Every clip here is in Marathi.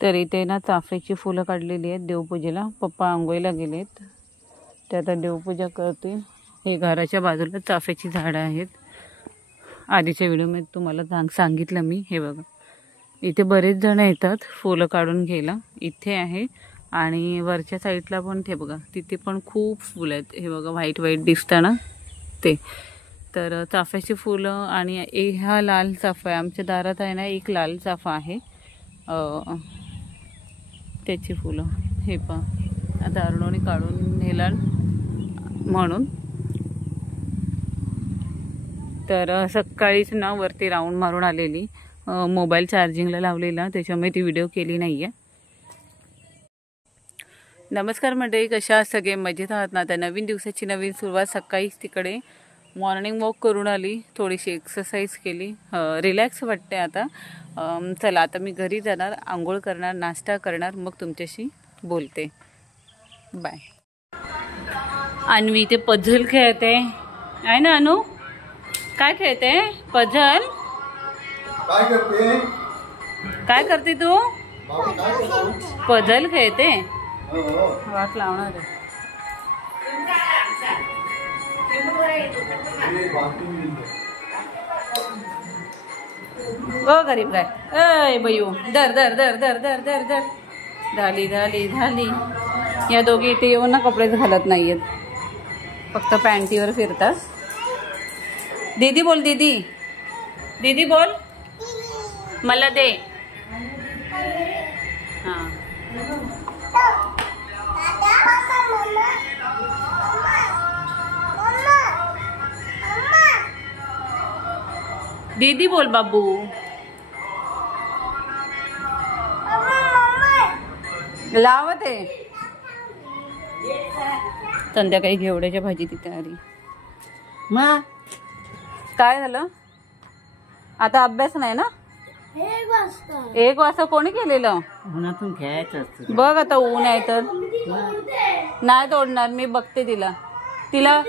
तर इथे ना चाफ्याची फुलं काढलेली आहेत देवपूजेला. पप्पा आंघोळीला गेलेत, ते आता देवपूजा करते. हे घराच्या बाजूला चाफ्याची झाडं आहेत. आधीच्या व्हिडिओमध्ये तुम्हाला सांगितलं मी. हे बघा इथे बरेच जण येतात फुलं काढून घ्यायला. इथे आहे आणि वरच्या साईडला पण ते बघा तिथे पण खूप फुलं आहेत. हे बघा व्हाईट व्हाईट दिसतं ना ते. तर चाफ्याची फुलं आणि हा लाल चाफा आहे. आमच्या दारात आहे ना एक लाल चाफा आहे, त्याची फुलं. हे पण आता अर्णवने काढून नेला म्हणून. तर सकाळीच ना वरती राऊंड मारून आलेली, मोबाईल चार्जिंगला लावलेला, त्याच्यामुळे ती व्हिडिओ केली नाही आहे. नमस्कार मंडळी, कशा आहात सगळे? मजेत आहात ना? तर नवीन दिवसाची नवीन सुरुवात. सकाळीच तिकडे मॉर्निंग वॉक करून आली, थोडीशी एक्सरसाइज केली, रिलॅक्स वाटते आता. चला आता मी घरी जाणार, आंघोळ करणार, नाश्ता करणार, मग तुमच्याशी बोलते. बाय. अन्वी इथे पझल खेळते आहे ना? अनु काय खेळते? पझल. काय करते तू? पझल खेळते. वाट लावणार आहे. ओ गरीब गाय, अय बयू, धर धर धर धर धर धर धर. झाली झाली झाली. या दोघी इथे येऊन ना कपडेच घालत नाहीयेत, फक्त पॅन्टीवर फिरतात. दीदी बोल, दीदी दीदी बोल, मला दे. हां दीदी बोल बाबू. लावत आहे. संध्याकाळी घेवड्याच्या भाजी तिथे आली. मग काय झालं? आता अभ्यास नाही ना? 1 वाजता कोणी केलेलं? उन्हातून घ्यायचं असतं. बघ आता ऊन आहे तर नाही तोडणार. मी बघते तिला, तिला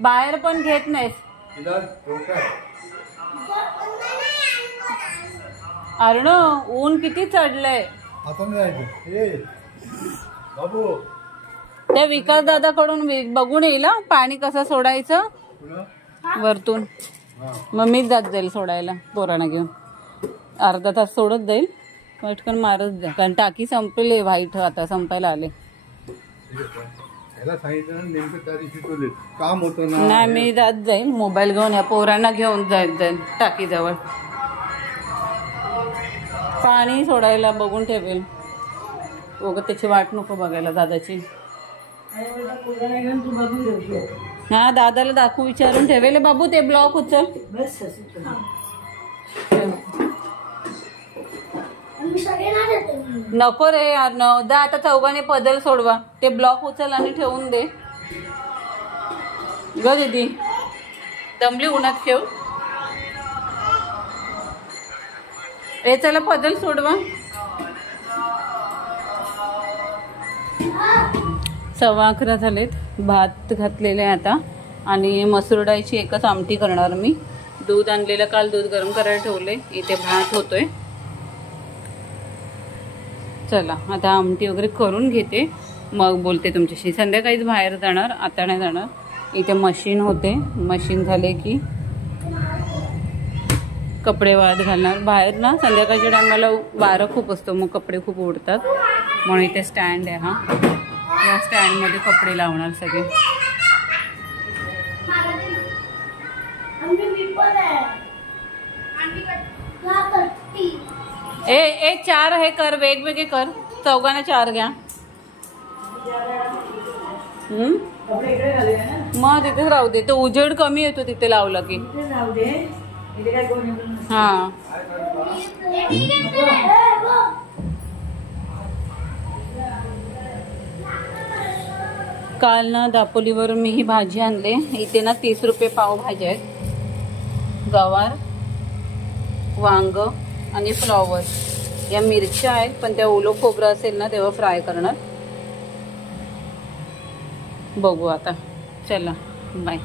बाहेर पण घेत नाहीस. अरुण ऊन किती चढलंय. त्या विकास दादाकडून बघून येईल पाणी कसं सोडायचं वरतून. मग मीच जात जाईल सोडायला पोरांना घेऊन. अर्धा तास सोडत जाईल, पटकन मारत जा, कारण टाकी संपले. व्हाईट आता संपायला आले. नाही मी जात जाईल मोबाईल घेऊन, या पोरांना घेऊन जाईल टाकीजवळ. पाणी सोडायला बघून ठेवेल. बघत त्याची वाट नको बघायला दादाची. हा दादाला दाखवू विचारून ठेवेल. बाबू ते ब्लॉक उचल. नको रे यार, दा आता चौघाने पदल सोडवा. ते ब्लॉक उचल आणि ठेवून दे ग दीदी. दमली उन्हात खेळ. ए चला पदल सोडवा. 11:15 झालेत. भात घातलेले आता आणि मसूर डाळीची एकच आमटी करणार मी. दूध आणलेलं काल, दूध गरम करायला ठेवले. इथे भात होतोय. चला आता आमटी वगैरे करून घेते, मग बोलते तुमच्याशी. संध्याकाळीच बाहेर जाणार, आता नाही जाणार. इथे मशीन होते, मशीन झाले की कपडे वाळत घालणार. बाहेर ना संध्याकाळच्या टायमाला वारं खूप असतो, मग कपडे खूप उडतात. म्हणून इथे स्टँड आहे हा, या स्टँडमध्ये कपडे लावणार सगळे. ए 4 हे कर, वेगवेगळे कर. चौघांना 4 घ्या. मग तिथेच राहू दे. तो उजेड कमी येतो तिथे लावला की. हा काल ना दापोलीवरून मी ही भाजी आणले. इथे ना 30 रुपये पाव भाजी आहेत. गवार, वांग आणि फ्लॉवर. या मिरच्या आहेत, पण त्या ओलं खोबरं असेल ना तेव्हा फ्राय करणार. बघू आता. चला बाय.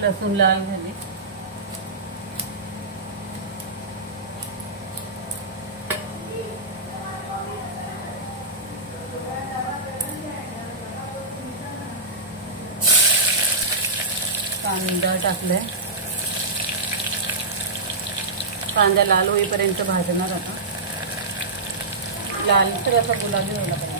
लसूण लाल झाले. कांदा टाकलाय. कांदा लाल होईपर्यंत भाजणार. आता लाल तर असा गुलाबी व्हायला पाहिजे.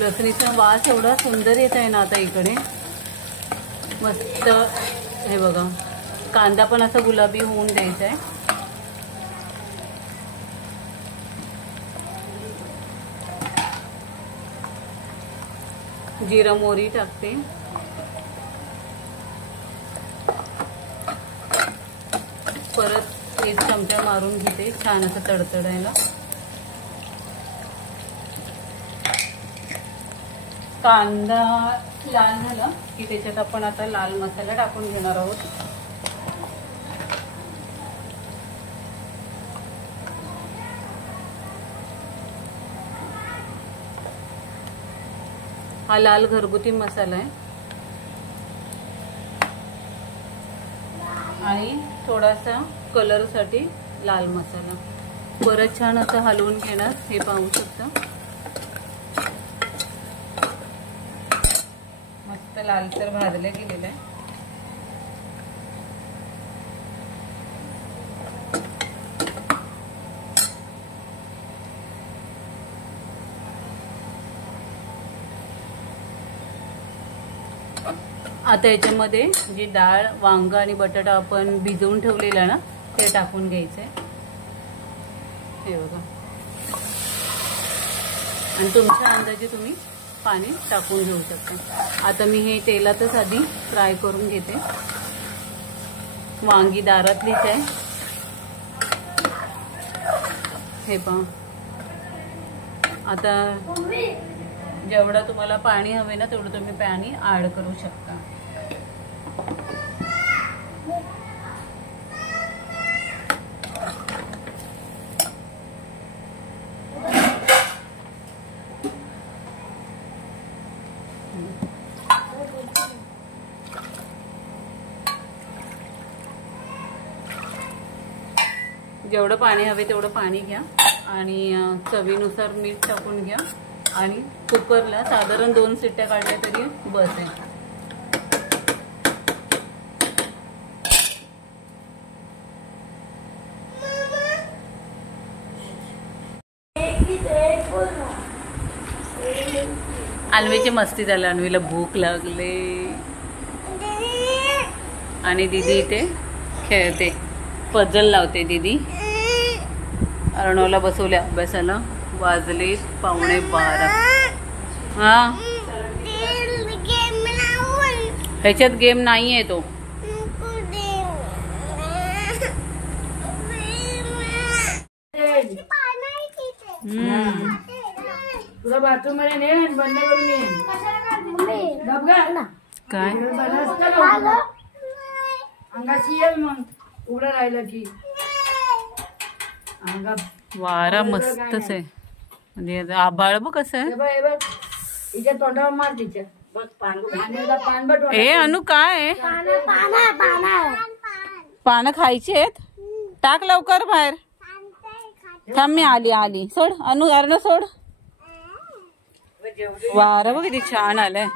लसणीचा वास एवढा सुंदर येत आहे ना आता इकडे. मस्त. हे बघा, कांदा पण असा गुलाबी होऊन द्यायचा आहे. जिरा मोहरी टाकते. परत एक चमचा मारून घेते छान असं तडतडायला. कांदा लाल झाला की त्याच्यात आपण आता लाल मसाला टाकून घेणार आहोत. हा लाल घरगुती मसाला आहे आणि थोडासा कलर साठी लाल मसाला. परत छान असं हलवून घेणार. हे पाहू शकता मस्त लालसर भाजले गेलेलं आहे. आता याच्यामध्ये जी डाळ, वांग आणि बटाटा आपण भिजवून ठेवलेला ना ते टाकून घ्यायचंय. हे बघा. आणि तुमच्या अंदाजे तुम्ही पाणी टाकून घेऊ शकता. आता मी हे तेलातच आधी फ्राय करून घेते. वांगी दारातलीच आहे. हे पहा. आता जेवढं तुम्हाला पाणी हवे ना तेवढं तुम्ही पाणी ऍड करू शकता. जेवढं पाणी हवे तेवढं पाणी घ्या आणि चवीनुसार मीठ टाकून घ्या आणि कुकरला साधारण 2 शिट्ट्या काढल्या तरी बस आहे. अन्वीची मस्ती झाली. अन्वीला भूक लागले आणि दीदी इथे खेळते. पझल लावते दीदी. अर्णवला बसवले अभ्यासाला. वाजले 11:15. हा, ह्याच्यात गेम नाहीये तो. तुला बाथरूम मध्ये ने बंद करून ये. काय अंगाशी येईल मग उघडं राहिलं की. वारा मस्तच आहे. म्हणजे आभाळ बघ कसं आहे. तिच्या तोंडावर मार. तिच्या पान. ए अनु काय पानं खायची आहेत. टाक लवकर बाहेर. थांब मी आली. सोड अनु. अर्ण सोड. वारा बघ किती छान आलाय.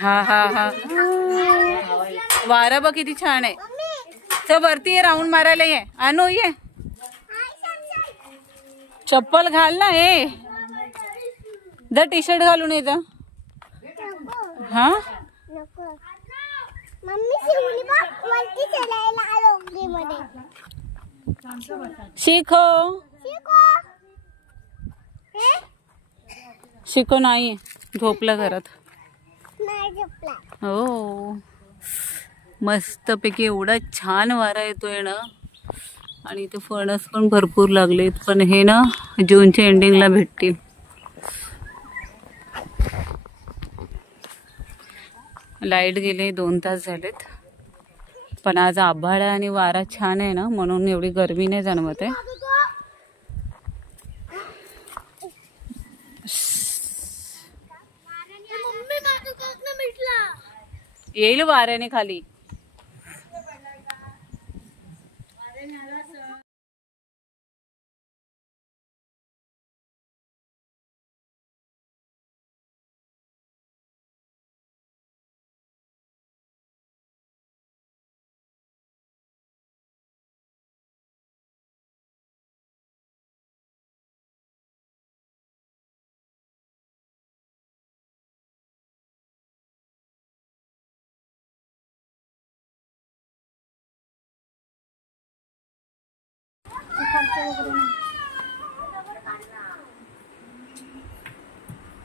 हा हा हा. वारा बघ किती छान आहे. तर वरती ये, राऊंड मारायला ये. अनु ये. चप्पल घाल ना. हे द टी शर्ट घालून येत. हा शिको. शिको नाही झोपला घरात. हो मस्तपैकी एवढा छान वारा येतोय ना. आणि इथे फणस पण भरपूर लागलेत, पण हे ना जूनच्या एंडिंगला भेटतील. लाईट गेले 2 तास झालेत, पण आज आभाळ आणि वारा छान आहे ना, म्हणून एवढी गरमी नाही जाणवत आहे. येईल वाऱ्याने खाली.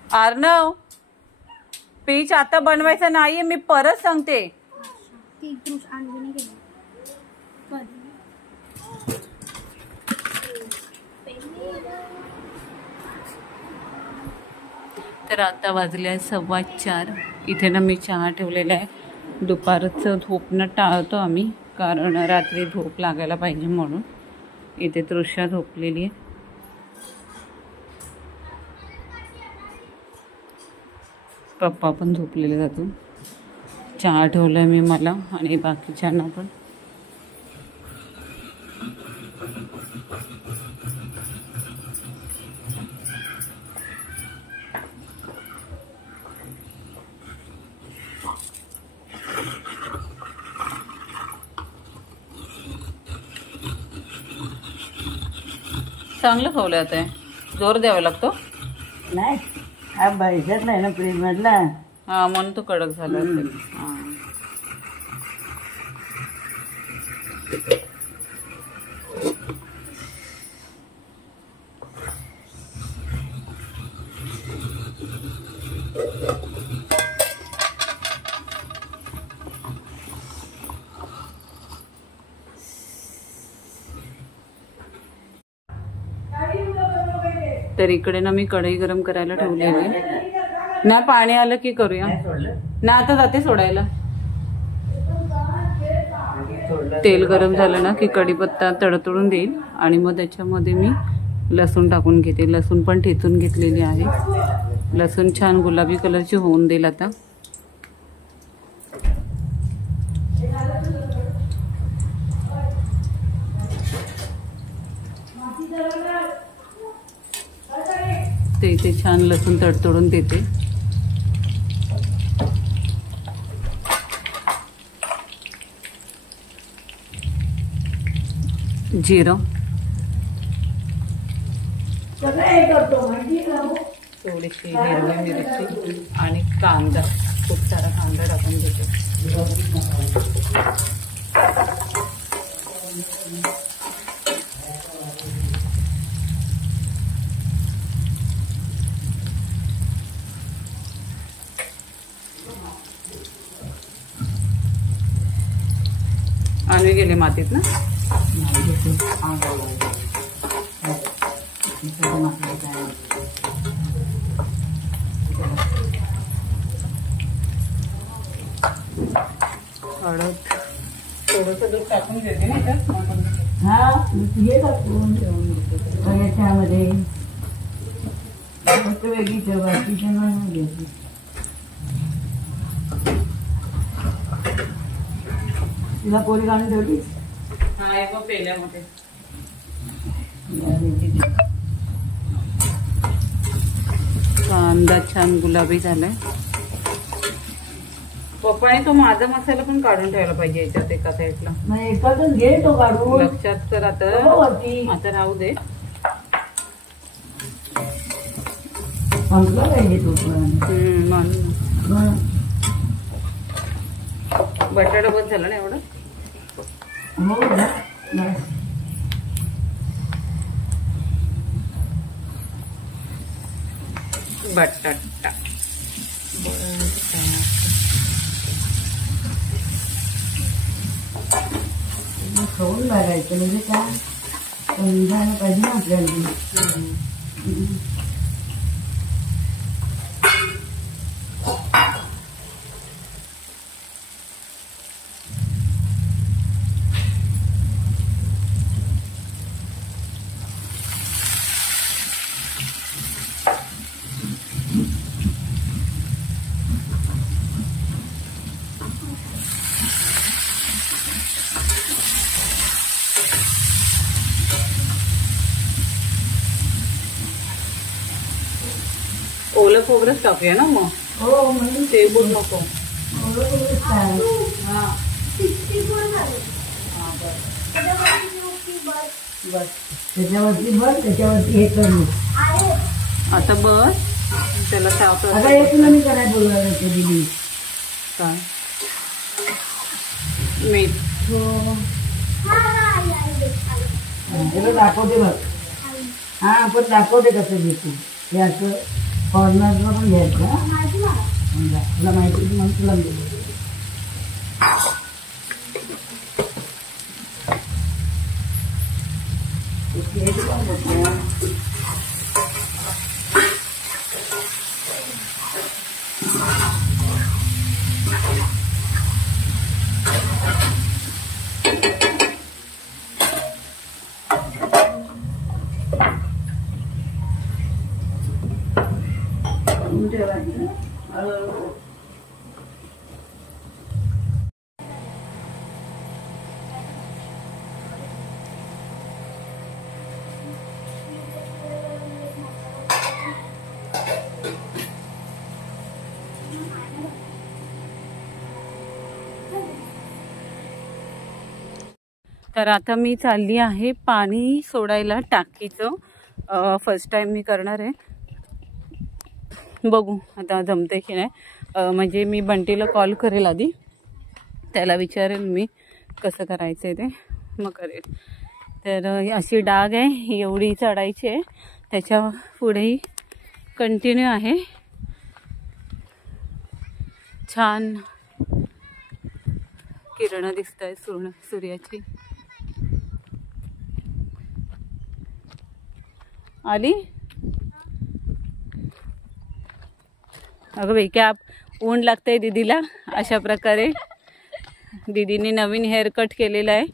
अर्णव पीच आता बनवायचा नाहीये, मी परत सांगते. तर आता वाजले 4:15. इथे ना मी चहा ठेवलेला आहे. दुपारचं झोपणं टाळतो आम्ही, कारण रात्री झोप लागायला पाहिजे म्हणून. इथे तृषा झोपलेली आहे. पप्पा पण झोपलेले जातो. चहा ठेवलाय मी मला आणि बाकीच्यांना पण. चांगलं खवलं आता आहे, जोर द्यावा लागतो. नाही हा बैशातला आहे ना फ्रीज मधला. हा म्हणून तो कडक झाला असेल. तर इकडे ना मी कढई गरम करायला ठेवलेली ना. पाणी आलं की करूया ना. आता जाते सोडायला. तेल गरम झालं ना की कढीपत्ता तडतडून देईल आणि मग त्याच्यामध्ये मी लसूण टाकून घेते. लसूण पण ठेचून घेतलेली आहे. लसूण छान गुलाबी कलरची होऊन देईल आता. ते इथे छान लसूण तडतडून देते. जिरं, थोडीशी हिरवी मिरची आणि कांदा, खूप सारा कांदा टाकून देते. आणवी गेले मातीत ना. हळद थोडंसं दूध टाकून घेते ना त्यात. हा हे टाकून याच्यामध्ये वेगळीच बाकीच्या नाही घ्यायची. तिला पोळी काढून ठेवली. हा एक पेल्यामध्ये. कांदा छान गुलाबी झालाय. पप्पाने तो माझा मसाला पण काढून ठेवायला पाहिजे याच्यात एका साईडला. नाही एकातच घे तो काढून. लक्षात कर आता. आता राहू दे. संपला पाहिजे तो पण. बटाटा बस झाला ना एवढं. हो ना. बटाटा खाऊन लागायचं म्हणजे काय समजायला पाहिजे ना आपल्याला. ओलं खोबरंच टाकूया ना मग. हो म्हणून ते बोल नको. बस त्याच्यावरती बस त्याच्यावरती हे करू. आता बस त्याला साफ आता हे तुला मी करायला बोलणार होते दिदी. काय मीठ त्याला दाखवते बघ. हा पण दाखवते कसं घेते हे असं कॉर्नरला पण घ्यायचं. तुला माहिती म्हणून तुला दिली. तर आता मी चालली आहे पाणी सोडायला टाकीचं. फर्स्ट टाइम मी करणार आहे. बघू आता जमते की नाही. म्हणजे मी बंटीला कॉल करेल आधी, त्याला विचारेल मी कसं करायचं आहे ते, मग करेल. तर अशी डाग आहे एवढी चढायची आहे. त्याच्या पुढेही कंटिन्यू आहे. छान किरणं दिसत आहेत सूर्याची. आली अगं बाई क्या ऊन लागतंय दीदीला. अशा प्रकारे दीदीने नवीन हेअर कट केलेला आहे.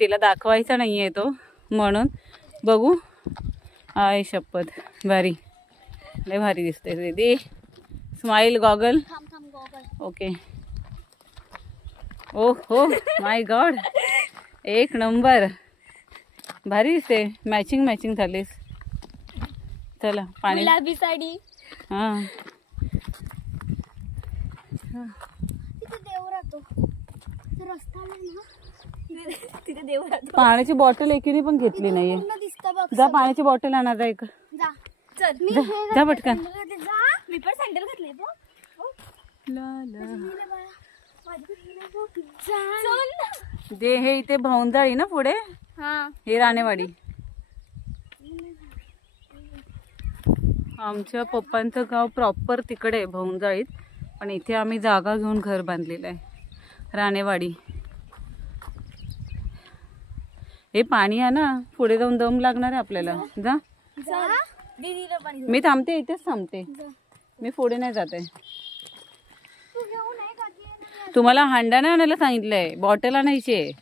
तिला दाखवायचा नाही आहे तो, म्हणून बघू. आय शपथ भारी, लय भारी दिसते दीदी. Smile goggle. ओके. ओ हो माय गॉड, एक नंबर, भारी दिसते. मॅचिंग मॅचिंग झालीस. चला पाणी. गुलाबी साडी. हां तिथे देव राहतो. रस्ता ना तिथे देव राहतो. पाण्याची बॉटल एकीने पण घेतली नाहीये. जा पाण्याची बॉटल आणा. जा एक. जा चल. मी जा पटकन. जा. मी पण सँडल घातले बघ. जे हे इथे भौंजाळी ना पुढे. हा हे राणेवाडी. आमच्या पप्पांचं गाव प्रॉपर तिकडे आहे भौंजाळीत, पण इथे आम्ही जागा घेऊन घर बांधलेलं आहे राणेवाडी. हे पाणी आहे ना, पुढे जाऊन दम लागणार आहे आपल्याला. जा. मी थांबते, इथेच थांबते मी, पुढे नाही जाते. तुम्हाला हांडा नाही आणायला सांगितलंय, बॉटल आणायची आहे.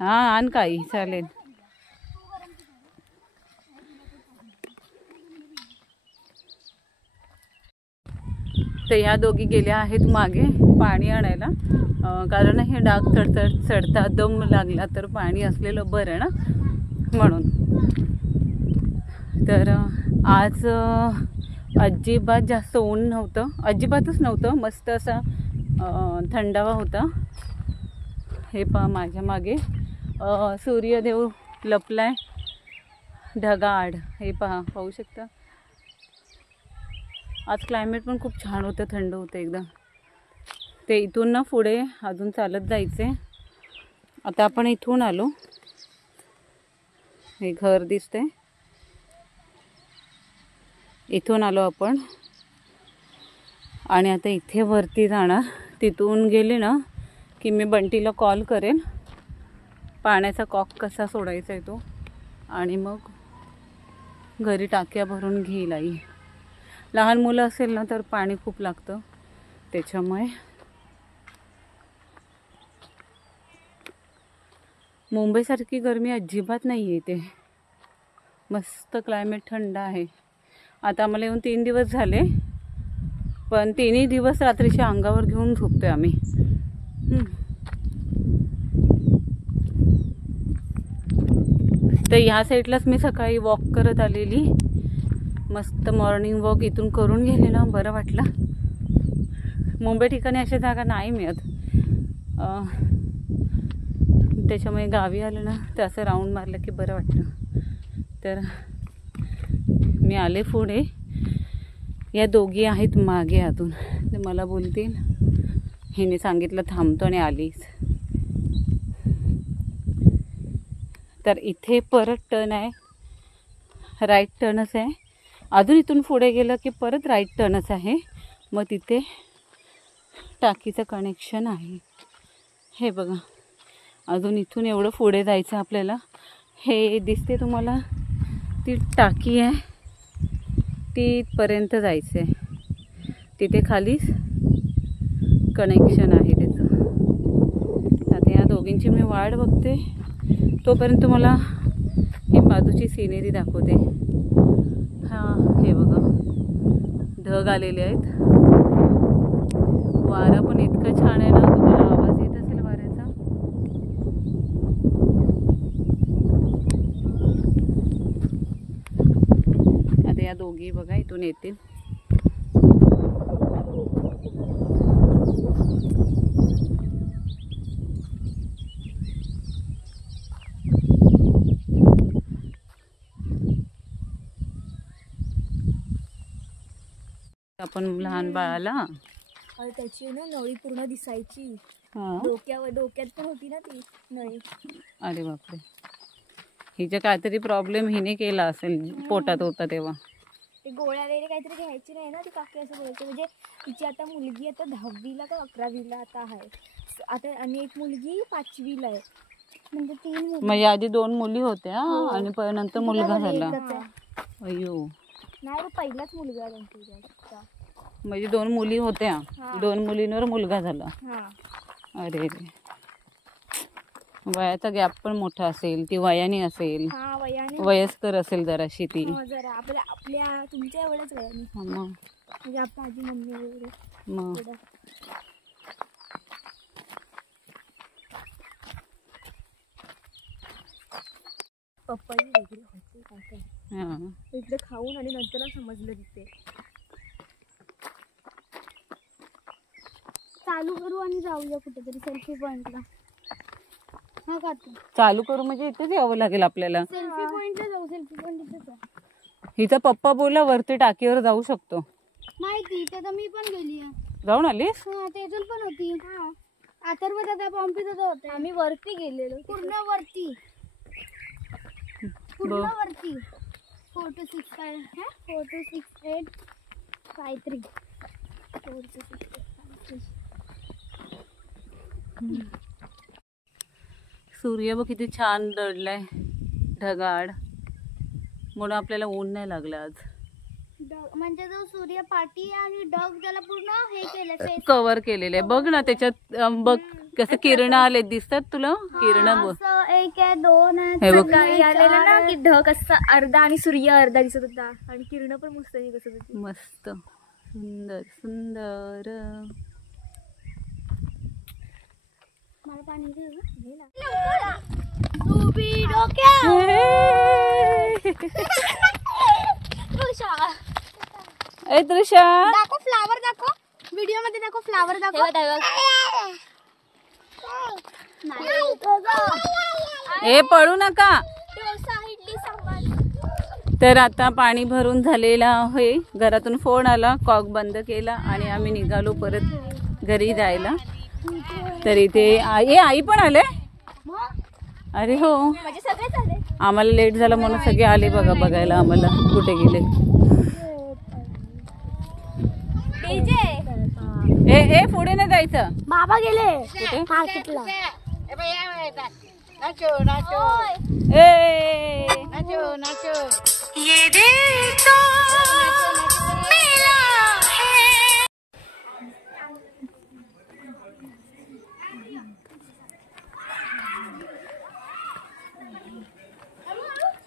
हा आण काही चालेल. तर ह्या दोघी गेल्या आहेत मागे पाणी आणायला. कारण हे डाग चढता दम लागला तर पाणी असलेलं बरं ना, म्हणून. तर आज अजिबात जास्त ऊन नव्हतं, अजिबातच नव्हतं. मस्त असा थंडावा होता. हे पहा माझ्या मागे सूर्यदेव लपलाय ढगाआड. हे पहा, पाहू शकता. आज क्लायमेट पण खूप छान होतं, थंड होतं एकदम. ते इथून ना पुढे अजून चालत जायचे. आता आपण इथून आलो. हे घर दिसतंय. इथून आलो आपण आणि आता इथे वरती जाणार. तिथून गेले ना की मी बंटीला कॉल करेन, पाण्याचा कॉक कसा सोडायचा आहे तो, आणि मग घरी टाक्या भरून घेईल आई. लहान मुलं असेल ना तर पाणी खूप लागतं, त्याच्यामुळे. मुंबईसारखी गरमी अजिबात नाही आहे इथे. मस्त क्लायमेट, थंड आहे. आता आम्हाला येऊन 3 दिवस झाले, पण 3ही दिवस रात्रीच्या अंगावर घेऊन झोपतोय आम्ही. तर ह्या साईडलाच मी सकाळी वॉक करत आलेली. मस्त मॉर्निंग वॉक इथून करून गेले ना, बरं वाटलं. मुंबई ठिकाणी अशा जागा नाही मिळत, त्याच्यामुळे गावी आलं ना तर असं राऊंड मारलं की बरं वाटतं. तर मी आले पुढे. या दोघी आहेत मागे आतून, ते मला बोलतील, हिने सांगितलं थांबतो आणि आलीच. तर इथे परत टर्न आहे, राईट टर्नच आहे. अजून इथून पुढे गेलं की परत राईट टर्नच आहे. मग तिथे टाकीचं कनेक्शन आहे. हे बघा, अजून इथून एवढं पुढे जायचं आपल्याला. हे दिसते तुम्हाला ती टाकी आहे, तिथपर्यंत जायचं आहे. तिथे खालीच कनेक्शन आहे त्याचं. आता या दोघींची मी वाट बघते, तोपर्यंत मला ही बाजूची सिनेरी दाखवते. हां, हे बघा, ढग आलेले आहेत. वारा पण इतकं छान आहे ना, तुम्हाला आवाज येत असेल वाऱ्याचा. आता या दोघी बघा इथून येतील. आपण लहान बाळाला आणि त्याची ना नळी पूर्ण दिसायची. हां, डोक्यात पण होती ना ती नळी. अरे बापरे, हिचा काहीतरी प्रॉब्लेम हिने केला असेल, पोटात होता तेव्हा. ते गोळ्या वगैरे काहीतरी घ्यायची नाही ना, ती काकी असं बोलायची. म्हणजे तिची आता मुलगी आता 10वीला का 11वीला आता आहे आता, आणि एक मुलगी 5वीला आहे. म्हणजे 3 मुली. म्हणजे आधी 2 मुली होत्या आणि नंतर मुलगा झाला. एकच आहे. अय्यो, नाही रे, पहिलाच मुलगा आहे त्यांचा. म्हणजे 2 मुली होत्या, हां. 2 मुलींवर मुलगा झाला. हां. अरे रे, वयाचा गॅप पण मोठा असेल, ती वयाने असेल, हां, वयाने वयस्कर असेल जराशी ती. जरा आपल्या तुमच्या एवढ्याच वयाने, हां, मग म्हणजे आपल्या आजी मम्मी वगैरे मग थोडं. पप्पाही वेगळी होती काय काय हां. इकडे खाऊन, आणि नंतर समजलं तिथे. चालू करू आणि जाऊया कुठेतरी सेल्फी पॉइंटला. हा का तू चालू करू म्हणजे इथेच यावं लागेल आपल्याला. सेल्फी पॉइंटला जाऊ. सेल्फी पॉइंट इथेच आहे. हिचा पप्पा बोला वरती टाकीवर जाऊ शकतो. माहिती तर मी पण गेली आहे. जाऊन आलीस? हा, तेजल पण होती. हा, अथर्व दादा पॉम्पीत होते. आम्ही वरती गेलेलो, पूर्ण वरती. पूर्ण वरती 4265 है 4268 53 4268. सूर्य बघ किती छान दडलाय, ढगाळ, म्हणून आपल्याला ऊन नाही लागलं आज. म्हणजे जो सूर्य पाठी आणि डग त्याला पूर्ण हे केलं, कव्हर केलेलं आहे. बघ ना त्याच्यात, बघ कसं किरण आले दिसतात तुला, किरण बघ. एक आहे, 2 आहे, हे बघ. सकाळी आलेलं ना की ढग असा अर्धा आणि सूर्य अर्धा दिसत होता, आणि किरण पण मस्त दिसत होती. मस्त, सुंदर सुंदर. मला पाणी घे ना. ए त्रिशा, दाखव फ्लावर, दाखव व्हिडिओ मध्ये, दाखव फ्लावर, दाखव. ए पळू नका. तर आता पाणी भरून झालेलं आहे. घरातून फोन आला, कॉक बंद केला आणि आम्ही निघालो परत घरी जायला. तर इथे आई पण आले. अरे हो, म्हणजे सगळेच आले. आम्हाला लेट झाला म्हणून सगळे आले बघा बघायला आम्हाला कुठे गेले. ए पुढे नाही जायचं. बाबा गेले कुठे? मार्केटला.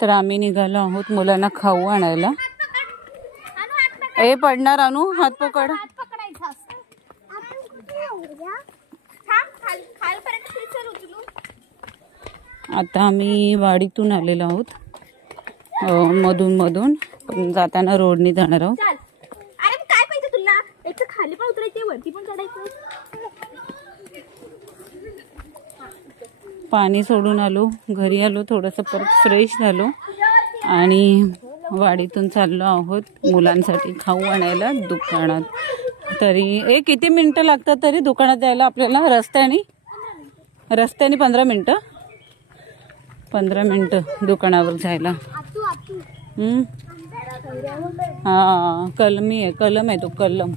तर आम्ही निघालो आहोत मुलांना खाऊ आणायला. ए पडणार अनु, हात पकड. पकडायचा खालपर्यंत चल उचलून. आता आम्ही वाडीतून आलेलो आहोत मधून पण जाताना रोडने जाणार आहोत. चल. अरे काय पाहिजे तुला? एक तर खाली पण उतरायचे वरती पण चढायचं. पाणी सोडून आलो, घरी आलो, थोडंसं परत फ्रेश झालो आणि वाडीतून चाललो आहोत मुलांसाठी खाऊ आणायला दुकानात. तरी किती मिनटं लागतात तरी दुकानात जायला आपल्याला? रस्त्याने 15 मिनटं. 15 मिनटं दुकानावर जायला. हा कलम आहे तो कलम.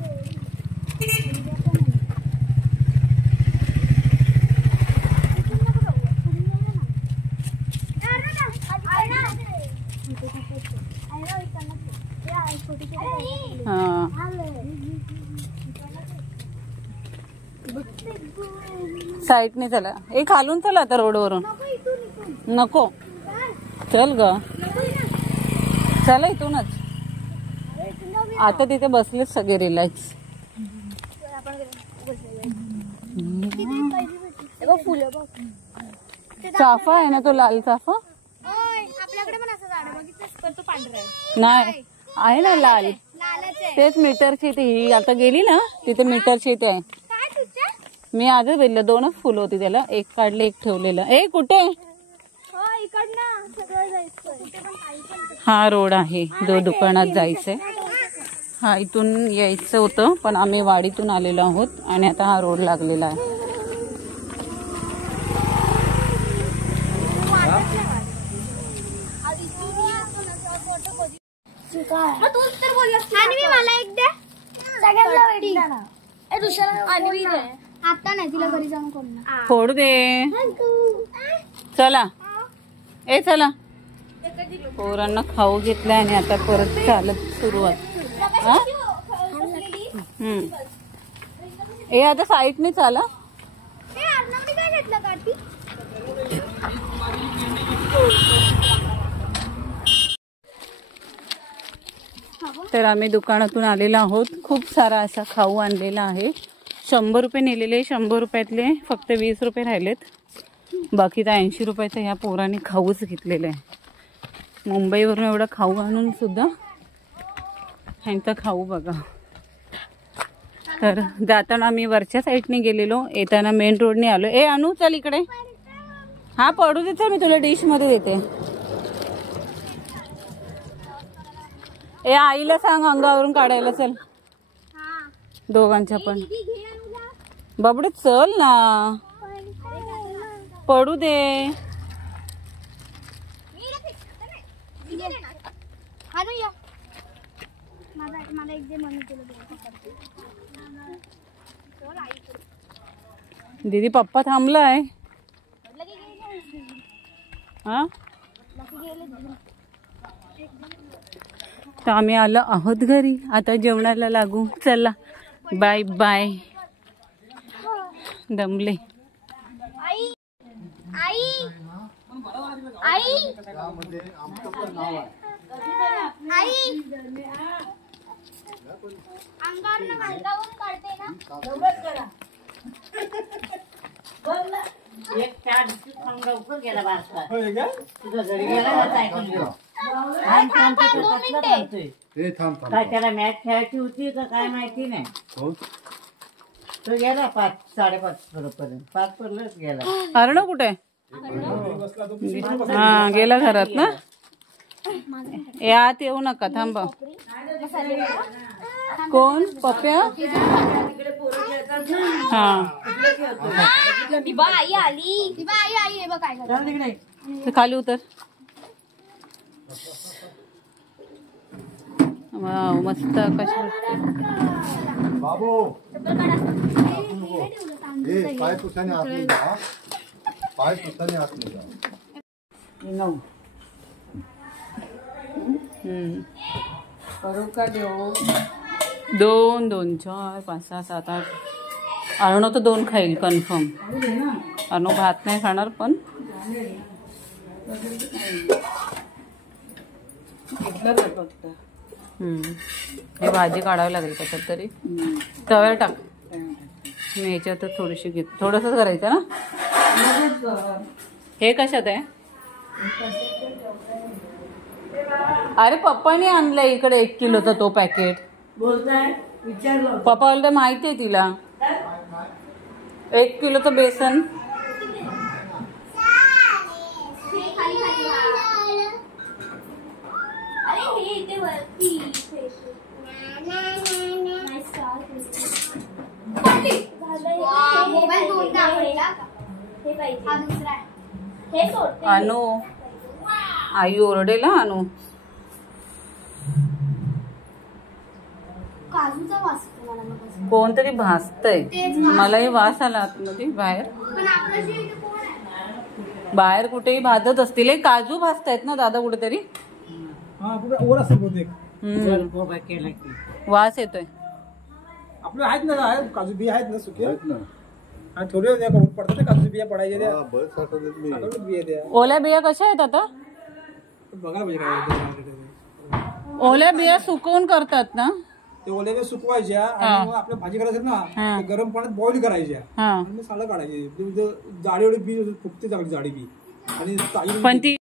हा साईडने चला. खालून चला आता रोडवरून. नको चल ग, चला इथूनच. आता तिथे बसलेच सगळे रिलॅक्स. चाफा आहे ना तो, लाल चाफा. आपल्याकडे पण असं झाड बघितलंस पण तो पांढरा आहे. नाही आहे ना लाल. तेच मीटरची ही आता गेली ना तिथे मीटरची ते आहे. मी आजच बघितलं 2च फुलं होती त्याला. एक काढले, एक ठेवलेलं. कुठे? हा रोड आहे जो दुकानात जायचंय. हा इथून यायचं होतं पण आम्ही वाडीतून आलेलो आहोत आणि आता हा रोड लागलेला आहे. आता नाही तिला घरी जाऊन कोण फोड दे. चला चला. पोरांना खाऊ घेतला आणि आता परत चालत सुरुवात. आता साईडने चाला. काय घेतलं काठी? तर आम्ही दुकानातून आलेलो आहोत. खूप सारा असा खाऊ आणलेला आहे. 100 रुपये नेलेले. 100 रुपयातले फक्त 20 रुपये राहिलेत. बाकी तर 80 रुपयाचा ह्या पोराने खाऊच घेतलेला आहे. मुंबईवरून एवढा खाऊ आणून सुद्धा ह्यांचा खाऊ बघा. तर जाताना आम्ही वरच्या साईडने गेलेलो, येताना मेन रोडने आलो. अनु चल इकडे. हा पडू दे, चल मी तुला डिश मध्ये देते. आईला सांग अंगावरून काढायला. चल दोघांच्या पण. बाबडे चल ना, पडू दे. दीदी पप्पा थांबलाय. हा तर आम्ही आलो आहोत घरी. आता जेवणाला लागू. चला बाय बाय. दमले. आई आई आई आई अंगावरून काढते ना. एक चार लवकर गेला बारका. तुझा घरी गेला काय त्याला मॅच खेळायची होती का काय माहिती नाही. तो गेला 5 साडेपाच पर्यंत. 5 पर्यंत गेला. अरुण कुठे? हा गेला घरात ना. आत येऊ नका, थांबा. कोण? पप्प्या. हा आई आली. आई बघ काय खाली उतर. वाव मस्त आकाश वाटते. बाबू ए पाय पुसाने आत नाही जा. पाय पुसाने आत नाही जा. 9 करू का देऊ? 2 2 4 5 6 7 8. अरुण तर 2 खाईल कन्फर्म. अरुण भात नाही खाणार पण फक्त हे भाजी काढावी लागेल कशात तरी. तव्यावर टाक. मी याच्यात थोडीशी घेते. थोडंसंच करायचं ना. हे कशात आहे? अरे पप्पाने आणलाय इकडे 1 किलोचा तो पॅकेट. बोलताय विचारलं पप्पा बोलते माहिती आहे तिला. 1 किलोचं बेसन. अनु आई ओरडेल हा अनु. काजूचा वास येतो मला मग. कोणतरी भासतय. मलाही वास आला आतमध्ये बाहेर. पण आपलं जे इथे कोण आहे? बाहेर कुठेही भाजत असतील. हे काजू भाजतायत ना दादा कुठेतरी. केला की वास येतोय. आपले आहेत ना काजू बिया आहेत ना सुके आणि थोडे पडतात ना काजू बिया पडायचे त्या. बरं साठवलेत मी. साठवलेत बिया त्या. ओल्या बिया कशा आहेत आता? बघा म्हणजे काय ओल्या बिया सुकवून करतात ना. ते ओल्या बिया सुकवायच्या आणि मग आपल्या भाजी करायचं ना ते गरम पाण्यात बॉईल करायच्या हा आणि मग सालं काढायचे. जाडी एवढी बी फुकते चांगली जाडी बी आणि ताजी पण ती